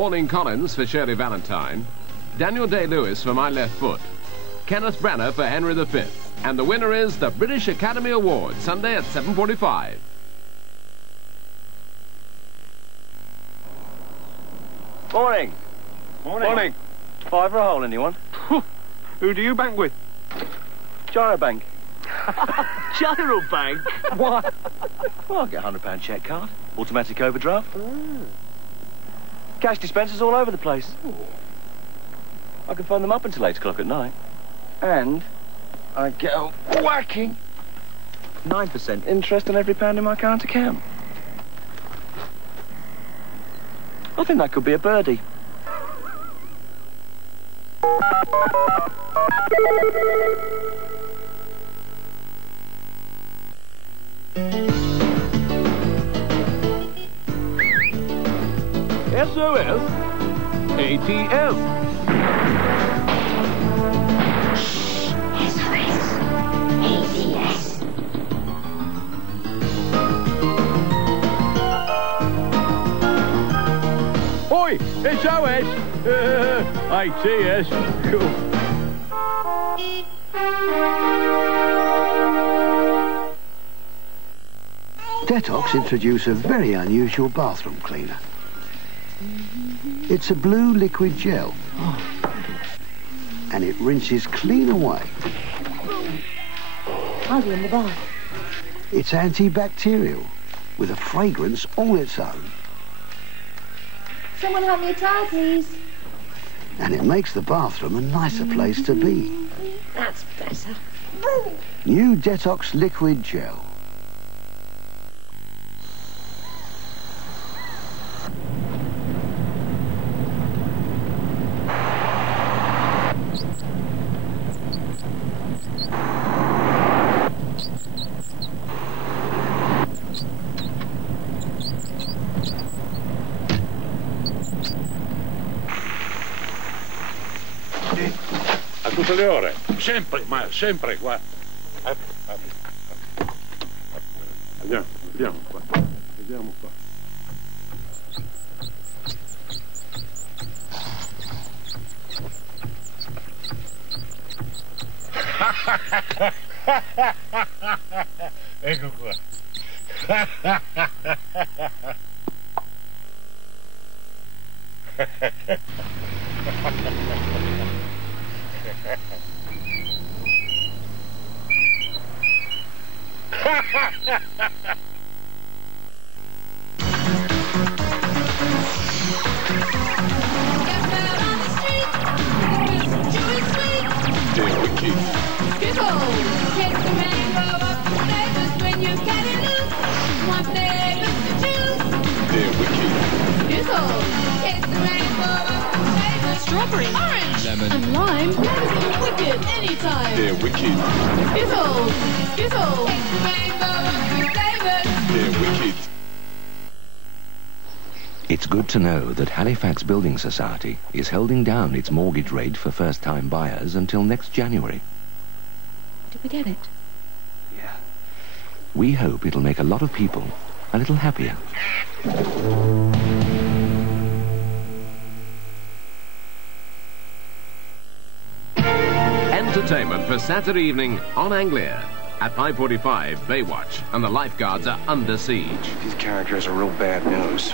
Pauline Collins for Shirley Valentine, Daniel Day-Lewis for My Left Foot, Kenneth Branagh for Henry V. And the winner is the British Academy Award, Sunday at 7:45. Morning. Morning. Five for a hole, anyone? Who do you bank with? Gyrobank. Gyrobank? Why? Well, I'll get a £100 cheque card. Automatic overdraft. Cash dispensers all over the place. I can phone them up until 8 o'clock at night. And I get a whacking 9% interest on every pound in my current account. I think that could be a birdie. SOS ATS. Oi, SOS ATS. Cool. Detox introduce a very unusual bathroom cleaner. It's a blue liquid gel, and it rinses clean away. I'll be in the bath. It's antibacterial, with a fragrance all its own. Someone help me a towel, please. And it makes the bathroom a nicer place to be. That's better. New Detox liquid gel. A tutte le ore, sempre, ma sempre qua. Vediamo qua, vediamo qua. Ecco qua. Strawberry, orange, lemon, and lime. Wicked anytime. They're wicked. Skittles, Skittles. Take the rainbow up with flavors. They're wicked. It's good to know that Halifax Building Society is holding down its mortgage rate for first-time buyers until next January. Did we get it? Yeah. We hope it'll make a lot of people a little happier. Entertainment for Saturday evening on Anglia. At 5:45, Baywatch, and the lifeguards are under siege. These characters are real bad news.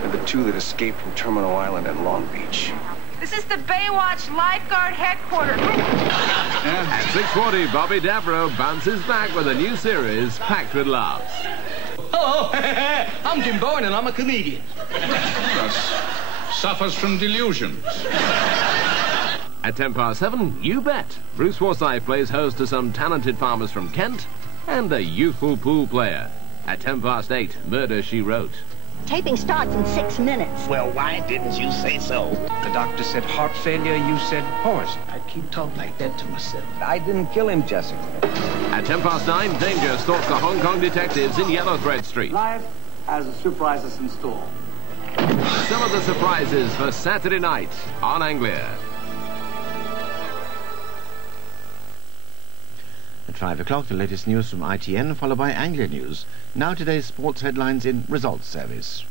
They're the two that escaped from Terminal Island and Long Beach. This is the Baywatch lifeguard headquarters. At 6:40, Bobby Davro bounces back with a new series packed with laughs. Hello, I'm Jim Bowen and I'm a comedian. Suffers from delusions. At 7:10, You Bet. Bruce Forsyth plays host to some talented farmers from Kent and a youthful pool player. At 8:10, Murder, She Wrote. Taping starts in 6 minutes. Well, why didn't you say so? The doctor said heart failure, you said poison. I keep talking like that to myself. I didn't kill him, Jessica. At 9:10, Danger stalks the Hong Kong detectives in Yellow Thread Street. Life has surprises in store. Some of the surprises for Saturday night on Anglia. At 5 o'clock, the latest news from ITN, followed by Anglia News. Now today's sports headlines in Results Service.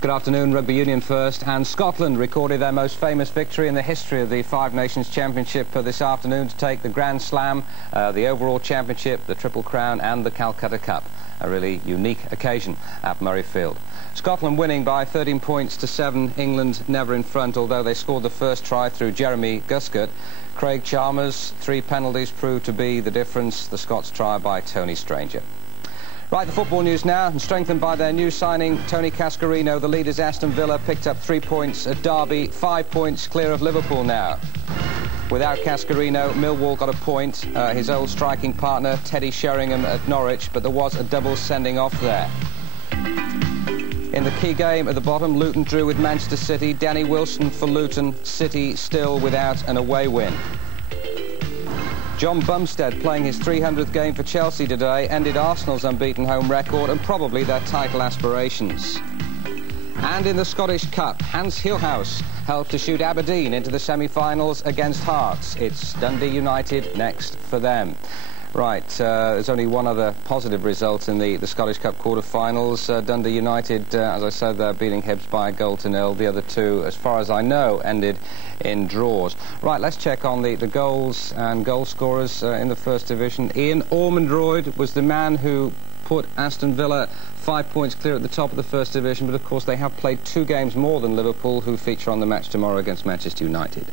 Good afternoon. Rugby Union first, and Scotland recorded their most famous victory in the history of the Five Nations Championship this afternoon to take the Grand Slam, the overall championship, the Triple Crown and the Calcutta Cup. A really unique occasion at Murrayfield. Scotland winning by 13 points to 7, England never in front, although they scored the first try through Jeremy Guscott. Craig Chalmers, 3 penalties proved to be the difference, the Scots try by Tony Stranger. Right, the football news now, and strengthened by their new signing, Tony Cascarino. The leaders Aston Villa picked up 3 points at Derby, 5 points clear of Liverpool now. Without Cascarino, Millwall got a point, his old striking partner Teddy Sheringham at Norwich, but there was a double sending off there. In the key game at the bottom, Luton drew with Manchester City. Danny Wilson for Luton, City still without an away win. John Bumstead, playing his 300th game for Chelsea today, ended Arsenal's unbeaten home record and probably their title aspirations. And in the Scottish Cup, Hans Hillhouse helped to shoot Aberdeen into the semi-finals against Hearts. It's Dundee United next for them. Right, there's only one other positive result in the Scottish Cup quarter-finals. Dundee United, as I said, they're beating Hibs by 1-0. The other two, as far as I know, ended in draws. Right, let's check on the goals and goal scorers in the First Division. Ian Ormondroyd was the man who put Aston Villa 5 points clear at the top of the First Division, but of course they have played 2 games more than Liverpool, who feature on the match tomorrow against Manchester United.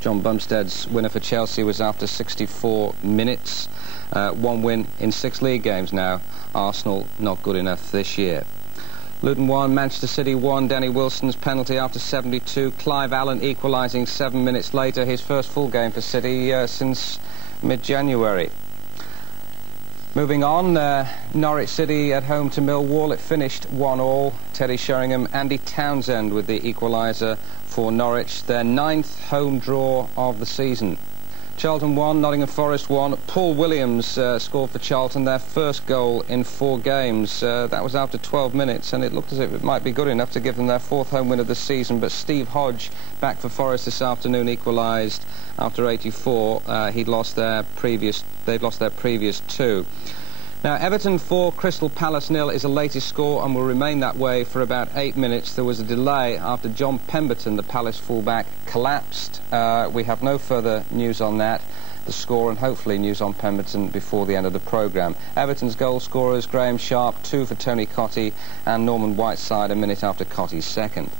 John Bumstead's winner for Chelsea was after 64 minutes. 1 win in 6 league games now. Arsenal not good enough this year. Luton 1, Manchester City 1. Danny Wilson's penalty after 72. Clive Allen equalising 7 minutes later. His first full game for City since mid-January. Moving on, Norwich City at home to Millwall. It finished 1-1. Teddy Sheringham, Andy Townsend with the equaliser for Norwich. Their 9th home draw of the season. Charlton 1, Nottingham Forest 1. Paul Williams scored for Charlton, their first goal in 4 games. That was after 12 minutes, and it looked as if it might be good enough to give them their 4th home win of the season. But Steve Hodge, back for Forest this afternoon, equalised after 84. They'd lost their previous 2. Now, Everton 4, Crystal Palace 0 is the latest score and will remain that way for about 8 minutes. There was a delay after John Pemberton, the Palace fullback, collapsed. We have no further news on that, the score, and hopefully news on Pemberton before the end of the programme. Everton's goal scorers, Graham Sharp, 2 for Tony Cottee, and Norman Whiteside a minute after Cottee's second.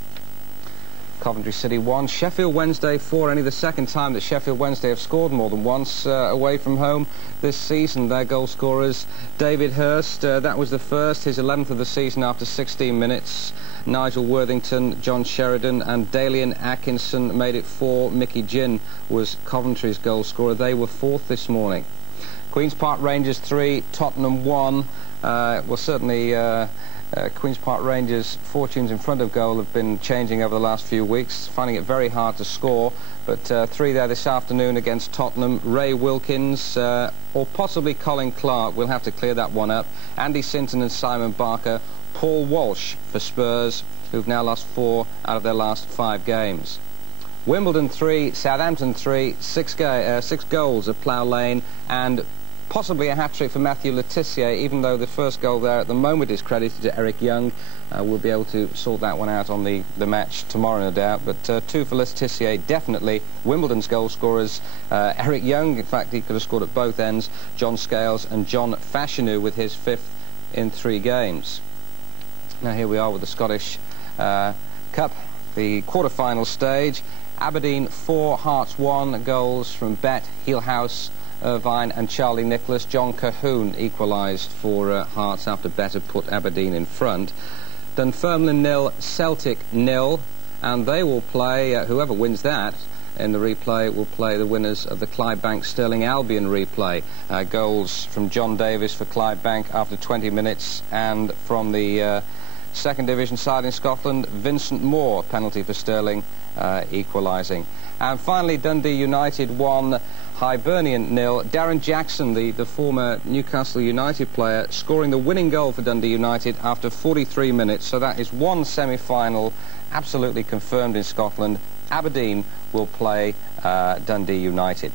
Coventry City 1, Sheffield Wednesday 4, only the second time that Sheffield Wednesday have scored more than once away from home this season. Their goal scorers, David Hurst, that was the first, his 11th of the season after 16 minutes. Nigel Worthington, John Sheridan and Dalian Atkinson made it 4. Mickey Ginn was Coventry's goal scorer. They were 4th this morning. Queen's Park Rangers 3, Tottenham 1. Well, certainly Queen's Park Rangers' fortunes in front of goal have been changing over the last few weeks, finding it very hard to score. But 3 there this afternoon against Tottenham. Ray Wilkins or possibly Colin Clark, we'll have to clear that one up. Andy Sinton and Simon Barker. Paul Walsh for Spurs, who've now lost 4 out of their last 5 games. Wimbledon 3, Southampton 3, 6 goals at Plough Lane, and possibly a hat-trick for Matthew Le Tissier, even though the first goal there at the moment is credited to Eric Young. We'll be able to sort that one out on the match tomorrow, no doubt. But 2 for Le Tissier, definitely. Wimbledon's goal scorers, Eric Young, in fact, he could have scored at both ends, John Scales and John Fashanu with his 5th in 3 games. Now here we are with the Scottish Cup, the quarter-final stage. Aberdeen 4, Hearts 1, goals from Bet, Hillhouse, Irvine and Charlie Nicholas. John Cahoon equalised for Hearts after Bet had put Aberdeen in front. Dunfermline 0, Celtic 0, and they will play, whoever wins that in the replay will play the winners of the Clydebank Stirling Albion replay. Goals from John Davis for Clydebank after 20 minutes, and from the second division side in Scotland, Vincent Moore, penalty for Stirling equalising. And finally, Dundee United 1, Hibernian 0. Darren Jackson, the former Newcastle United player, scoring the winning goal for Dundee United after 43 minutes. So that is one semi-final absolutely confirmed in Scotland. Aberdeen will play Dundee United.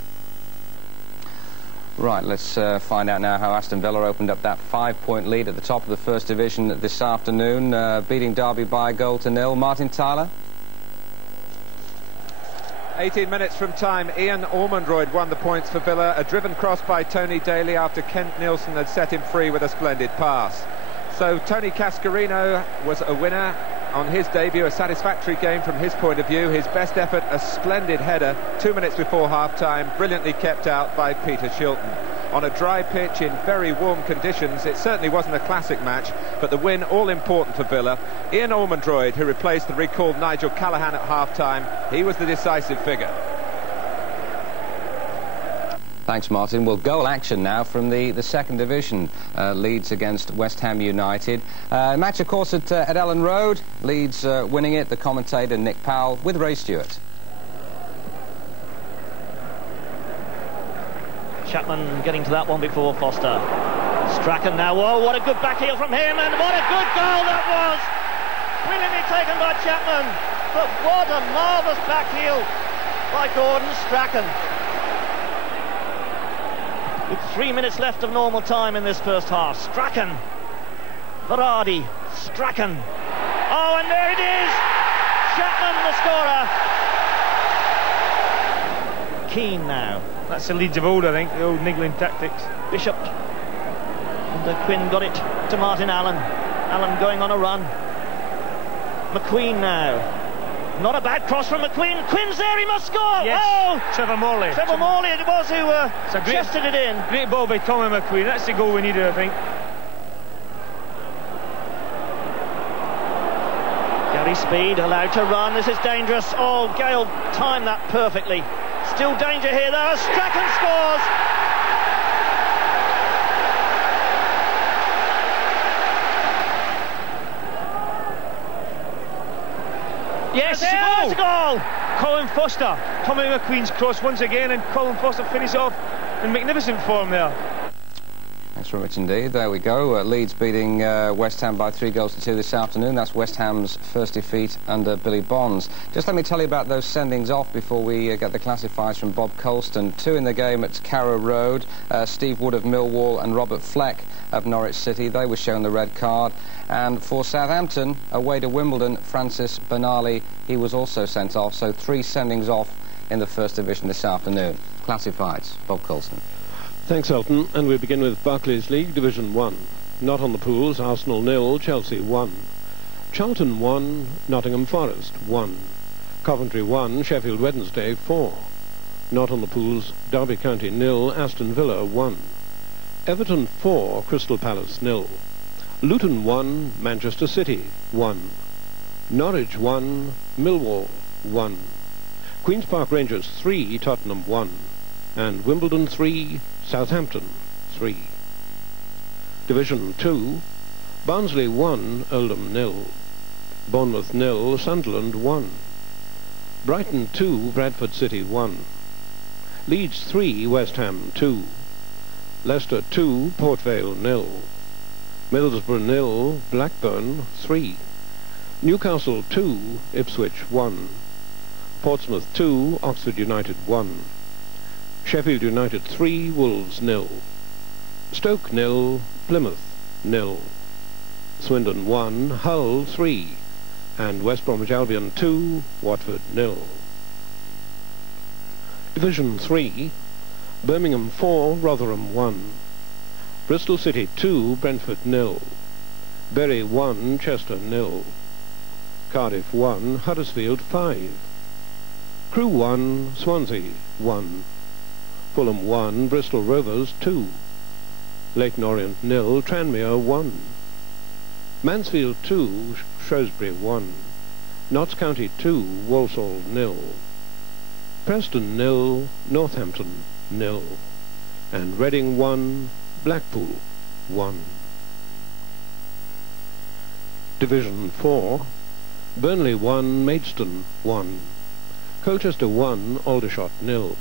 Right, let's find out now how Aston Villa opened up that 5-point lead at the top of the First Division this afternoon, beating Derby by a goal to nil. Martin Tyler. 18 minutes from time, Ian Ormondroyd won the points for Villa. A driven cross by Tony Daly after Kent Nielsen had set him free with a splendid pass. So Tony Cascarino was a winner on his debut, a satisfactory game from his point of view. His best effort, a splendid header 2 minutes before half-time, brilliantly kept out by Peter Shilton. On a dry pitch in very warm conditions, it certainly wasn't a classic match, but the win all important for Villa. Ian Ormondroyd, who replaced the recalled Nigel Callaghan at half-time, he was the decisive figure. Thanks, Martin. Well, goal action now from the second division. Leeds against West Ham United. Match, of course, at Ellen Road. Leeds winning it. The commentator, Nick Powell, with Ray Stewart. Chapman getting to that one before Foster. Strachan now. Whoa, what a good back heel from him, and what a good goal that was! Brilliantly taken by Chapman, but what a marvellous back heel by Gordon Strachan. With 3 minutes left of normal time in this first half. Strachan, Varady, Strachan. Oh, and there it is! Chapman, the scorer. Keane now. That's the Leeds of old, I think, the old niggling tactics. Bishop. And Quinn got it to Martin Allen. Allen going on a run. McQueen now. Not a bad cross from McQueen. Quinn's there, he must score! Yes. Oh! Trevor Morley. Trevor Morley it was who chested it in. Great ball by Tommy McQueen. That's the goal we needed, I think. Gary Speed allowed to run. This is dangerous. Oh, Gale timed that perfectly. Still danger here though. Strachan scores. Yes, there's a goal. Colin Foster. Tommy McQueen's cross once again, and Colin Foster finished off in magnificent form there. Thanks very much indeed. There we go. Leeds beating West Ham by 3 goals to 2 this afternoon. That's West Ham's first defeat under Billy Bonds. Just let me tell you about those sendings off before we get the classifiers from Bob Colston. 2 in the game at Carrow Road. Steve Wood of Millwall and Robert Fleck of Norwich City. They were shown the red card. And for Southampton, away to Wimbledon, Francis Bernali, he was also sent off. So 3 sendings off in the First Division this afternoon. Classifieds, Bob Colston. Thanks, Elton. And we begin with Barclays League, Division 1. Not on the pools, Arsenal 0, Chelsea 1. Charlton 1, Nottingham Forest 1. Coventry 1, Sheffield Wednesday 4. Not on the pools, Derby County 0, Aston Villa 1. Everton 4, Crystal Palace 0. Luton 1, Manchester City 1. Norwich 1, Millwall 1. Queen's Park Rangers 3, Tottenham 1. And Wimbledon 3, Southampton 3. Division 2, Barnsley 1, Oldham 0. Bournemouth 0, Sunderland 1. Brighton 2, Bradford City 1. Leeds 3, West Ham 2. Leicester 2, Port Vale 0. Middlesbrough 0, Blackburn 3. Newcastle 2, Ipswich 1. Portsmouth 2, Oxford United 1. Sheffield United 3, Wolves 0. Stoke 0, Plymouth 0. Swindon 1, Hull 3. And West Bromwich Albion 2, Watford 0. Division 3, Birmingham 4, Rotherham 1. Bristol City 2, Brentford 0. Bury 1, Chester 0. Cardiff 1, Huddersfield 5. Crewe 1, Swansea 1. Fulham 1, Bristol Rovers 2. Leyton Orient 0, Tranmere 1. Mansfield 2, Shrewsbury 1. Notts County 2, Walsall 0. Preston 0, Northampton 0. And Reading 1, Blackpool 1. Division 4, Burnley 1, Maidstone 1. Colchester 1, Aldershot 0.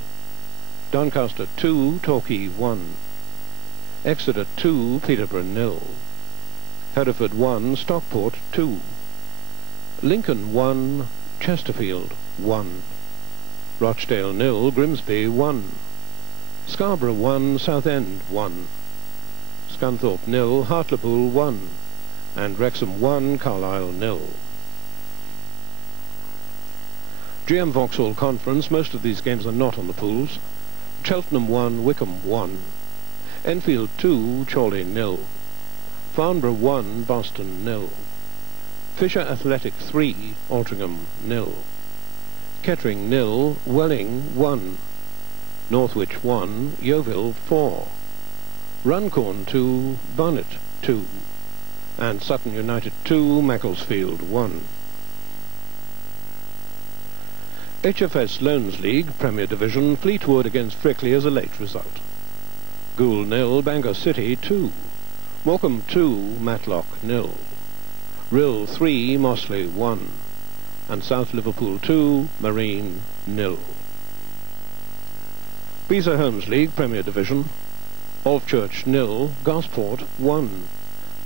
Doncaster 2, Torquay 1. Exeter 2, Peterborough 0. Hereford 1, Stockport 2. Lincoln 1, Chesterfield 1. Rochdale 0, Grimsby 1. Scarborough 1, Southend 1. Scunthorpe 0, Hartlepool 1. And Wrexham 1, Carlisle 0. GM Vauxhall Conference, most of these games are not on the pools. Cheltenham 1, Wickham 1. Enfield 2, Chorley 0. Farnborough 1, Boston 0. Fisher Athletic 3, Altrincham 0. Kettering 0, Welling 1. Northwich 1, Yeovil 4. Runcorn 2, Barnet 2. And Sutton United 2, Macclesfield 1. HFS Loans League, Premier Division, Fleetwood against Frickley as a late result. Goole 0, Bangor City 2. Morecambe 2, Matlock 0. Rill 3, Mossley 1. And South Liverpool 2, Marine 0. Pisa Holmes League, Premier Division, Alfchurch 0, Gosport 1.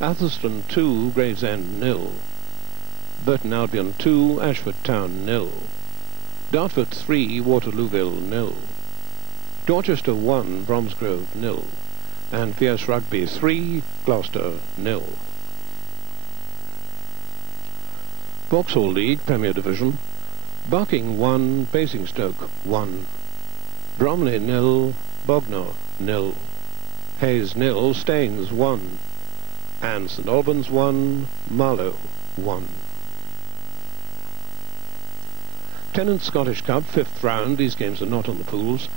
Atherstone 2, Gravesend 0. Burton Albion 2, Ashford Town 0. Dartford 3, Waterlooville 0. Dorchester 1, Bromsgrove 0. And Fierce Rugby 3, Gloucester 0. Vauxhall League, Premier Division, Barking 1, Basingstoke 1. Bromley 0, Bognor 0. Hayes 0, Staines 1. And St Albans 1, Marlow 1. Tennant Scottish Cup, 5th round. These games are not on the pools.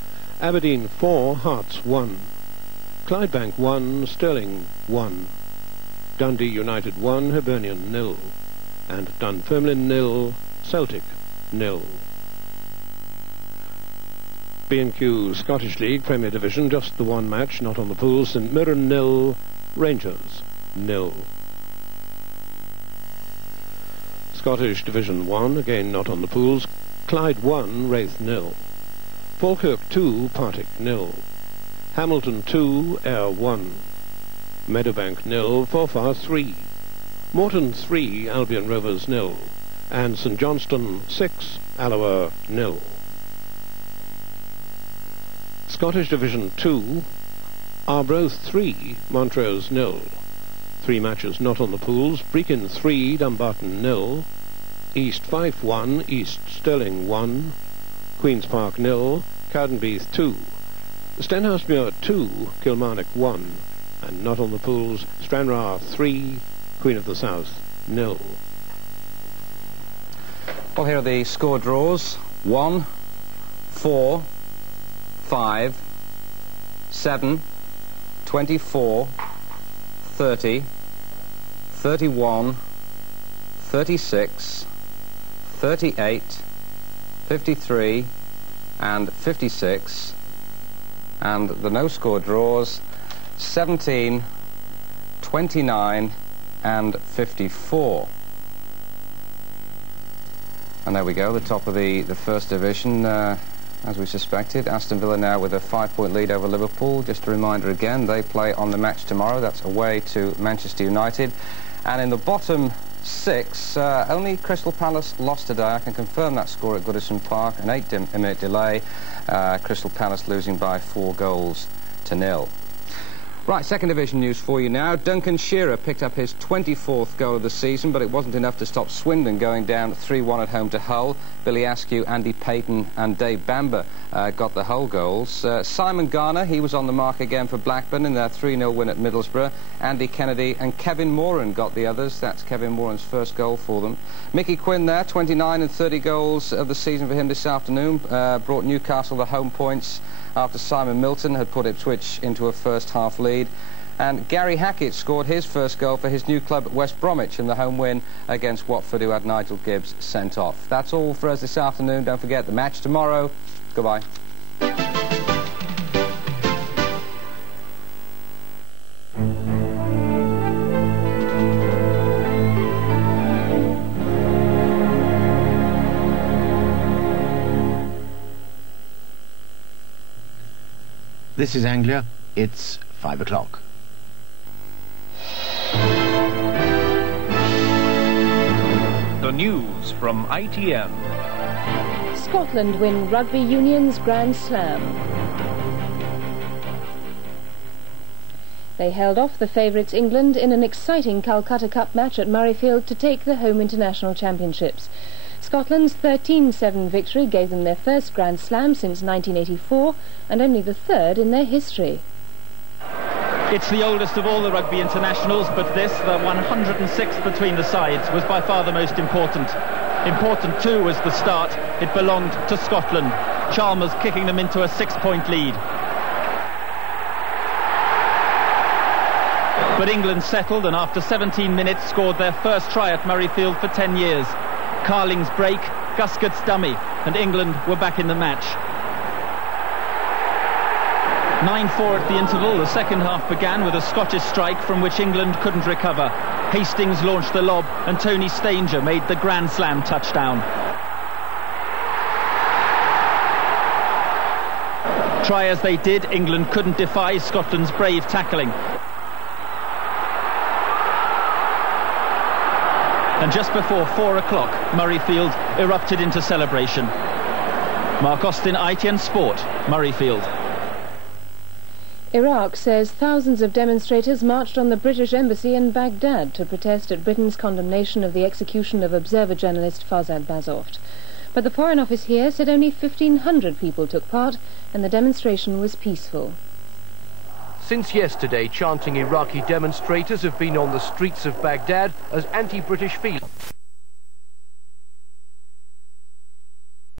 Aberdeen 4, Hearts 1. Clydebank 1, Stirling 1. Dundee United 1, Hibernian 0. And Dunfermline 0, Celtic 0. B&Q Scottish League, Premier Division, just the one match, not on the pools. St Mirren 0, Rangers 0. Scottish Division 1, again not on the pools. Clyde 1, Wraith 0. Falkirk 2, Partick 0. Hamilton 2, Ayr 1. Meadowbank 0, Forfar 3. Morton 3, Albion Rovers 0. And St Johnstone 6, Alloa 0. Scottish Division 2, Arbroath 3, Montrose 0. 3 matches not on the pools. Brechin 3, Dumbarton 0. East Fife 1, East Stirling 1. Queen's Park 0, Cowdenbeath 2. Stenhousemuir 2, Kilmarnock 1. And not on the pools, Stranraer 3, Queen of the South 0. Well, here are the score draws. 1, 4, 5, 7, 24, 30, 31, 36, 38, 53, and 56. And the no-score draws 17, 29, and 54. And there we go, the top of the first division. As we suspected, Aston Villa now with a 5-point lead over Liverpool. Just a reminder again, they play on the match tomorrow. That's away to Manchester United. And in the bottom 6, only Crystal Palace lost today. I can confirm that score at Goodison Park. An 8-minute delay. Crystal Palace losing by 4 goals to 0. Right, second division news for you now. Duncan Shearer picked up his 24th goal of the season, but it wasn't enough to stop Swindon going down 3-1 at home to Hull. Billy Askew, Andy Payton and Dave Bamber got the Hull goals. Simon Garner, he was on the mark again for Blackburn in their 3-0 win at Middlesbrough. Andy Kennedy and Kevin Moran got the others. That's Kevin Moran's first goal for them. Mickey Quinn there, 29 and 30 goals of the season for him this afternoon. Brought Newcastle the home points after Simon Milton had put Ipswich into a first-half lead. And Gary Hackett scored his first goal for his new club at West Bromwich in the home win against Watford, who had Nigel Gibbs sent off. That's all for us this afternoon. Don't forget the match tomorrow. Goodbye. This is Anglia. It's 5 o'clock. The news from ITN. Scotland win Rugby Union's Grand Slam. They held off the favourites England in an exciting Calcutta Cup match at Murrayfield to take the home international championships. Scotland's 13-7 victory gave them their first Grand Slam since 1984 and only the third in their history. It's the oldest of all the rugby internationals, but this, the 106th between the sides, was by far the most important. Important too was the start. It belonged to Scotland. Chalmers kicking them into a 6-point lead. But England settled and after 17 minutes scored their first try at Murrayfield for 10 years. Carling's break, Guscott's dummy, and England were back in the match. 9-4 at the interval. The second half began with a Scottish strike from which England couldn't recover. Hastings launched the lob and Tony Stanger made the Grand Slam touchdown. Try as they did, England couldn't defy Scotland's brave tackling. And just before 4 o'clock, Murrayfield erupted into celebration. Mark Austin, ITN Sport, Murrayfield. Iraq says thousands of demonstrators marched on the British embassy in Baghdad to protest at Britain's condemnation of the execution of Observer journalist Farzad Bazoft. But the Foreign Office here said only 1,500 people took part and the demonstration was peaceful. Since yesterday, chanting Iraqi demonstrators have been on the streets of Baghdad as anti-British feelings